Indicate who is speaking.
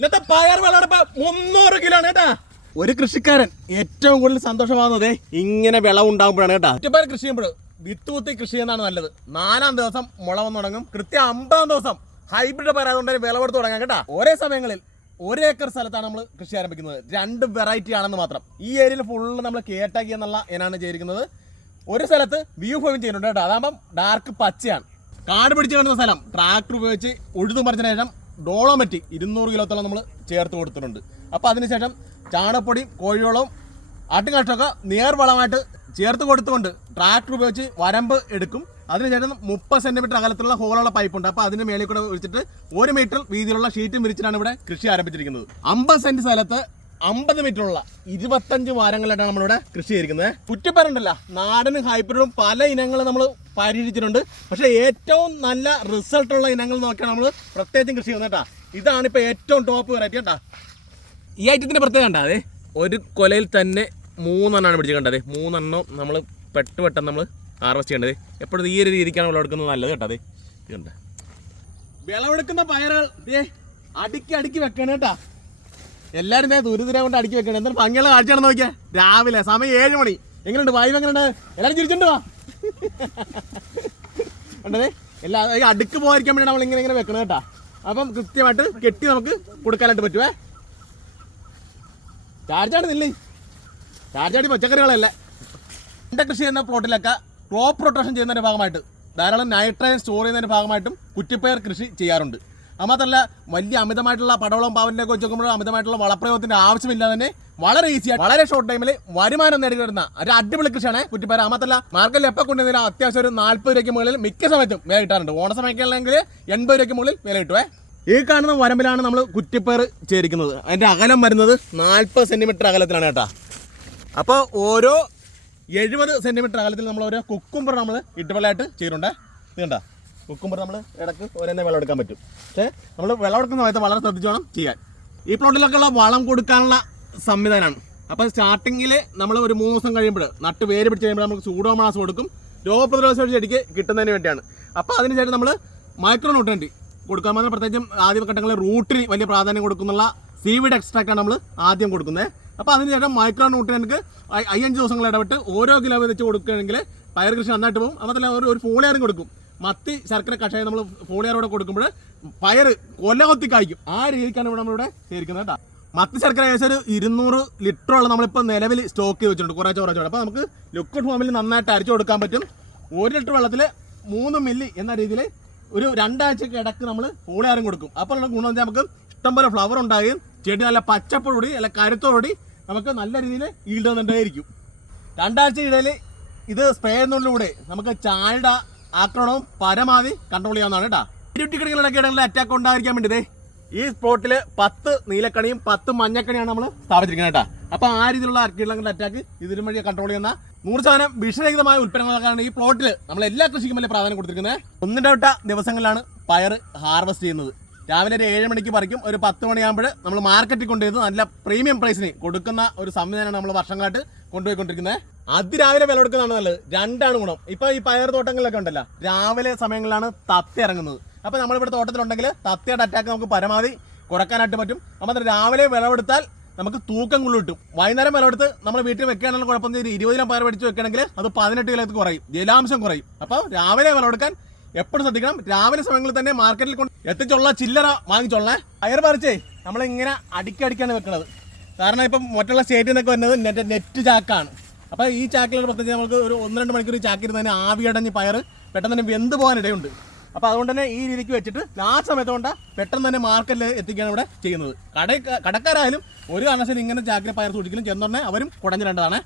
Speaker 1: ഇന്നത്തെ പയർ വിളവെടുപ്പ് മുന്നൂറ് കിലോ ആണ് കേട്ടാ. ഒരു കൃഷിക്കാരൻ ഏറ്റവും കൂടുതൽ സന്തോഷമാകുന്നത് ഇങ്ങനെ വിളവ് ഉണ്ടാകുമ്പോഴാണ് കേട്ടാ. കൃഷി ചെയ്യുമ്പോൾ വിത്ത് കുത്തി കൃഷി ചെയ്യുന്നതാണ് നല്ലത്. നാലാം ദിവസം മുള വന്ന് തുടങ്ങും. കൃത്യം അമ്പതാം ദിവസം ഹൈബ്രിഡ് തന്നെ വിളവെടുത്ത് തുടങ്ങാം കേട്ടാ. ഒരേ സമയങ്ങളിൽ ഒരു ഏക്കർ സ്ഥലത്താണ് നമ്മൾ കൃഷി ആരംഭിക്കുന്നത്. രണ്ട് വെറൈറ്റി ആണെന്ന് മാത്രം. ഈ ഏരിയയിൽ ഫുള്ള് നമ്മൾ കേട്ടാക്കി എന്നുള്ള ഇനാണ് ചെയ്തിരിക്കുന്നത്. ഒരു സ്ഥലത്ത് വ്യൂ ഫോം ചെയ്യുന്നുണ്ട് കേട്ടോ. അതാകുമ്പം ഡാർക്ക് പച്ചയാണ്. കാട് പിടിച്ച് കിടന്ന സ്ഥലം. ട്രാക്ടർ ഉപയോഗിച്ച് ഉഴുതു മറിച്ചതിന് ശേഷം ഡോളോമെറ്റ് ഇരുന്നൂറ് കിലോത്തോളം നമ്മൾ ചേർത്ത് കൊടുത്തിട്ടുണ്ട്. അപ്പോൾ അതിനുശേഷം ചാണപ്പൊടി കോഴിവളവും ആട്ടുകാഷ്ടമൊക്കെ നേർവളമായിട്ട് ചേർത്ത് കൊടുത്തുകൊണ്ട് ട്രാക്ടർ ഉപയോഗിച്ച് വരമ്പ് എടുക്കും. അതിനുശേഷം മുപ്പത് സെന്റിമീറ്റർ അകലത്തിലുള്ള ഹോളുള്ള പൈപ്പുണ്ട് അപ്പോൾ അതിന് മേളിൽ കൂടെ ഒഴിച്ചിട്ട് ഒരു മീറ്റർ വീതിയിലുള്ള ഷീറ്റും വിരിച്ചിട്ടാണ് ഇവിടെ കൃഷി ആരംഭിച്ചിരിക്കുന്നത്. അമ്പത് സെന്റ് സ്ഥലത്ത് അമ്പത് മീറ്ററുള്ള ഇരുപത്തഞ്ച് വാരങ്ങളിലായിട്ടാണ് നമ്മളിവിടെ കൃഷി ചെയ്തിരിക്കുന്നത്. കുറ്റിപ്പരണ്ടല്ല നാടനും ഹൈബ്രിഡും പല ഇനങ്ങൾ നമ്മൾ പരീക്ഷിച്ചിട്ടുണ്ട്. പക്ഷേ ഏറ്റവും നല്ല റിസൾട്ടുള്ള ഇനങ്ങൾ നോക്കിയാണ് നമ്മൾ പ്രത്യേകിച്ചും കൃഷി ചെയ്യുന്നത് കേട്ടോ. ഇതാണ് ഇപ്പോൾ ഏറ്റവും ടോപ്പ് വെറൈറ്റി കേട്ടോ ഈ ഐറ്റത്തിന്റെ പ്രത്യേകത കണ്ടാ അതെ? ഒരു കൊലയിൽ തന്നെ മൂന്നെണ്ണമാണ് പിടിച്ച് കണ്ടത് മൂന്നെണ്ണം നമ്മൾ പെട്ട് പെട്ടെന്ന് നമ്മൾ ഹാർവസ്റ്റ് ചെയ്യേണ്ടത്. എപ്പോഴും ഈ ഒരു രീതിക്കാണ് വിളവെടുക്കുന്നത് നല്ലത് കേട്ടോ അതെ. ഇത് കണ്ട. വിളവെടുക്കുന്ന പയറുകൾ അടുക്കി അടുക്കി വെക്കണം കേട്ടാ. എല്ലാവരും ദേ ദുരിതരെ കൊണ്ട് അടുക്കി വെക്കണം. എന്താണ് ഭംഗിയുള്ള കാഴ്ചയാണ് നോക്കിയാ. രാവിലെ സമയം ഏഴ് മണി. എങ്ങനെയുണ്ട്? വായു എങ്ങനെയുണ്ട്? എല്ലാരും ചിരിച്ചിട്ടുണ്ടോ വാ. കണ്ടതേ എല്ലാ അടുക്ക് പോകാതിരിക്കാൻ വേണ്ടി നമ്മൾ ഇങ്ങനെ ഇങ്ങനെ വെക്കണം കേട്ടാ. അപ്പം കൃത്യമായിട്ട് കെട്ടി നമുക്ക് കൊടുക്കാനായിട്ട് പറ്റുവേ. ചാർജാണ് നില്ലേ. ചാർജാടി പച്ചക്കറികളല്ലേ. എന്റെ കൃഷി ചെയ്യുന്ന പ്ലോട്ടിലൊക്കെ ക്രോപ്പ് റൊട്ടേഷൻ ചെയ്യുന്നതിന്റെ ഭാഗമായിട്ട് ധാരാളം നൈട്രജൻ സ്റ്റോർ ചെയ്യുന്നതിന്റെ ഭാഗമായിട്ടും കുറ്റിപ്പയർ കൃഷി ചെയ്യാറുണ്ട്. അത് വലിയ അമിതമായിട്ടുള്ള പടവളം പാവലിലേക്ക് വെച്ച് നോക്കുമ്പോൾ അമിതമായിട്ടുള്ള വളപ്രയോഗത്തിന്റെ ആവശ്യമില്ലാതെ തന്നെ. വളരെ ഈസി വളരെ ഷോർട്ട് ടൈമിൽ വരുമാനം നേടി വരുന്ന ഒരു അടിപൊളി കൃഷിയാണ് കുറ്റിപ്പാറ. മാത്രമല്ല മാർക്കറ്റിൽ എപ്പോൾ കൊണ്ടുവന്നാൽ അത്യാവശ്യം ഒരു നാൽപ്പത് രൂപയ്ക്ക് മുകളിൽ മിക്ക സമയത്തും വില കിട്ടാറുണ്ട്. ഓണസമയത്താണെങ്കിൽ എൺപത് രൂപയ്ക്ക് മുകളിൽ വില കിട്ടുവേ. ഈ കാണുന്ന വരമ്പിലാണ് നമ്മൾ കുറ്റിപ്പയർ ചേരിക്കുന്നത്. അതിന്റെ അകലം വരുന്നത് നാൽപ്പത് സെന്റിമീറ്റർ അകലത്തിലാണ് കേട്ടോ. അപ്പോൾ ഓരോ എഴുപത് സെന്റിമീറ്റർ അകലത്തിൽ നമ്മൾ ഓരോ കുക്കുംബർ നമ്മൾ ഇട്ടുവെള്ളമായിട്ട് ചെയ്യുന്നുണ്ട് ഇത് കുക്കുംബർ നമ്മൾ ഇടയ്ക്ക് ഓരോന്നെ വെള്ളം എടുക്കാൻ പറ്റും. പക്ഷേ നമ്മൾ വെള്ളം എടുക്കുന്ന സമയത്ത് വളരെ ശ്രദ്ധിച്ചു വേണം ചെയ്യാൻ. ഈ പ്ലോട്ടിലൊക്കെയുള്ള വളം കൊടുക്കാനുള്ള സംവിധാനമാണ്. അപ്പോൾ സ്റ്റാർട്ടിങ്ങിൽ നമ്മൾ ഒരു മൂന്ന് ദിവസം കഴിയുമ്പോൾ നട്ട് വേര് പിടിച്ച് കഴിയുമ്പോൾ നമുക്ക് സൂഡോമാസ് കൊടുക്കും. രോഗപ്രതിരോധ ചെടിക്ക് കിട്ടുന്നതിന് വേണ്ടിയാണ്. അപ്പോൾ അതിനുശേഷം നമ്മൾ മൈക്രോ ന്യൂട്രന്റ് കൊടുക്കാൻ മാത്രം പ്രത്യേകിച്ചും ആദ്യ ഘട്ടങ്ങളിൽ റൂട്ടിന് വലിയ പ്രാധാന്യം കൊടുക്കുന്നുള്ള സീവിഡ് എക്സ്ട്രാക്റ്റാണ് നമ്മൾ ആദ്യം കൊടുക്കുന്നത്. അപ്പോൾ അതിനുശേഷം മൈക്രോ ന്യൂട്രിയൻക്ക് അയ്യഞ്ച് ദിവസങ്ങൾ ഇടപെട്ട് ഓരോ കിലോ വെച്ച് കൊടുക്കുകയാണെങ്കിൽ പയർ കൃഷി നന്നായിട്ട് പോകും. അതുപോലെ ഒരു ഒരു ഫോളിയറും കൊടുക്കും. മത്തി ശർക്കര കഷായം നമ്മൾ ഫോളിയാറോടെ കൊടുക്കുമ്പോൾ പയർ കൊല കൊത്തി കായ്ക്കും. ആ രീതിക്കാണ് ഇവിടെ നമ്മളിവിടെ ചേരിക്കുന്നത് കേട്ടോ. മത്തി ശർക്കര ഏകദേശം ഒരു ഇരുന്നൂറ് ലിറ്ററോളം നമ്മളിപ്പോൾ നിലവിൽ സ്റ്റോക്ക് ചെയ്ത് വെച്ചിട്ടുണ്ട് കുറച്ച് കുറച്ച് അപ്പോൾ നമുക്ക് ലിക്വിഡ് ഫോമിൽ നന്നായിട്ട് അരച്ചു കൊടുക്കാൻ പറ്റും. ഒരു ലിറ്റർ വെള്ളത്തിൽ മൂന്ന് മില്ലി എന്ന രീതിയിൽ ഒരു രണ്ടാഴ്ചക്ക് ഇടയ്ക്ക് നമ്മൾ ഫോളിയാറും കൊടുക്കും. അപ്പോൾ ഉള്ള ഗുണം വെച്ചാൽ നമുക്ക് ഇഷ്ടംപോലെ ഫ്ലവർ ഉണ്ടാകുകയും ചെടി നല്ല പച്ചപ്പോടുകൂടി നല്ല കരുത്തോടുകൂടി നമുക്ക് നല്ല രീതിയിൽ ഈൽഡ് വന്നിട്ടായിരിക്കും. രണ്ടാഴ്ച ഇടയിൽ ഇത് സ്പ്രേ ചെയ്യുന്നതിലൂടെ നമുക്ക് ചായയുടെ ആക്രമണവും പരമാവധി കൺട്രോൾ ചെയ്യാവുന്നതാണ് കേട്ടോ. ഇരുട്ടിക്കിടങ്ങളുടെ കീടങ്ങളുടെ അറ്റാക്ക് ഉണ്ടായിരിക്കാൻ വേണ്ടി ഈ സ്പോട്ടിൽ പത്ത് നീലക്കണിയും പത്ത് മഞ്ഞക്കണിയാണ് നമ്മൾ സ്ഥാപിച്ചിരിക്കുന്നത് കേട്ടോ. അപ്പോൾ ആ രീതിയിലുള്ള അറ്റാക്ക് ഇതിനു വഴി കൺട്രോൾ ചെയ്യുന്ന നൂറ് ശതമാനം വിഷരഹിതമായ ഉൽപ്പന്നങ്ങളൊക്കെയാണ് ഈ പ്ലോട്ടിൽ നമ്മൾ എല്ലാ കൃഷിക്കും വലിയ പ്രാധാന്യം കൊടുത്തിരിക്കുന്നത്. ഒന്നിന്റെ വിട്ട ദിവസങ്ങളിലാണ് പയർ ഹാർവെസ്റ്റ് ചെയ്യുന്നത്. രാവിലെ ഒരു ഏഴ് മണിക്ക് പറിക്കും ഒരു പത്ത് മണിയാകുമ്പോൾ നമ്മൾ മാർക്കറ്റിൽ കൊണ്ടുപോയത് നല്ല പ്രീമിയം പ്രൈസിന് കൊടുക്കുന്ന ഒരു സംവിധാനമാണ് നമ്മൾ വർഷങ്ങളായിട്ട് കൊണ്ടുപോയിക്കൊണ്ടിരിക്കുന്നത് അതിരാവിലെ വില കൊടുക്കുന്നതാണ് നല്ലത്. രണ്ടാണ് ഗുണം. ഇപ്പൊ ഈ പയർ തോട്ടങ്ങളിലൊക്കെ ഉണ്ടല്ലോ രാവിലെ സമയങ്ങളിലാണ് തത്ത ഇറങ്ങുന്നത്. അപ്പൊ നമ്മളിവിടെ തോട്ടത്തിലുണ്ടെങ്കിൽ തത്തയുടെ അറ്റാക്ക് നമുക്ക് പരമാവധി കുറക്കാനായിട്ട് പറ്റും. അപ്പോൾ രാവിലെ വിളവെടുത്താൽ നമുക്ക് തൂക്കം കൂടുതൽ കിട്ടും. വൈകുന്നേരം വിളവെടുത്ത് നമ്മൾ വീട്ടിൽ വെക്കുകയാണെങ്കിൽ കുഴപ്പം ഒരു ഇരുപതിനം പയർ മേടിച്ച് വെക്കണമെങ്കിൽ അത് പതിനെട്ട് കിലോ കുറയും. ജലാംശം കുറയും. അപ്പോൾ രാവിലെ വിളവെടുക്കാൻ എപ്പോഴും ശ്രദ്ധിക്കണം. രാവിലെ സമയങ്ങളിൽ തന്നെ മാർക്കറ്റിൽ കൊണ്ട് എത്തിച്ചുള്ള ചില്ലറ വാങ്ങിച്ചോളേ പയർ പറിച്ചേ. നമ്മളിങ്ങനെ അടിക്കടിക്കാണ് വെക്കുന്നത് കാരണം ഇപ്പം മറ്റുള്ള സ്റ്റേറ്റിൽ നിന്നൊക്കെ വരുന്നത് നെറ്റ് നെറ്റ് ചാക്കാണ്. അപ്പോൾ ഈ ചാക്കിൽ പ്രത്യേകിച്ച് നമുക്ക് ഒരു ഒന്ന് രണ്ട് മണിക്കൂർ ഈ തന്നെ ആവി അടഞ്ഞ് പയർ പെട്ടെന്ന് തന്നെ വെന്ത് പോകാൻ ഇടയുണ്ട്. അപ്പോൾ അതുകൊണ്ട് തന്നെ ഈ രീതിക്ക് വെച്ചിട്ട് ആ സമയത്ത് കൊണ്ട് പെട്ടെന്ന് തന്നെ മാർക്കറ്റിൽ എത്തിക്കുകയാണ് ഇവിടെ ചെയ്യുന്നത്. കട കടക്കാരായാലും ഒരു കാരണവശാലും ഇങ്ങനെ ചാക്കിലെ പയർ സൂക്ഷിക്കലും ചെന്നുടനെ അവരും കുടഞ്ഞിരേണ്ടതാണ്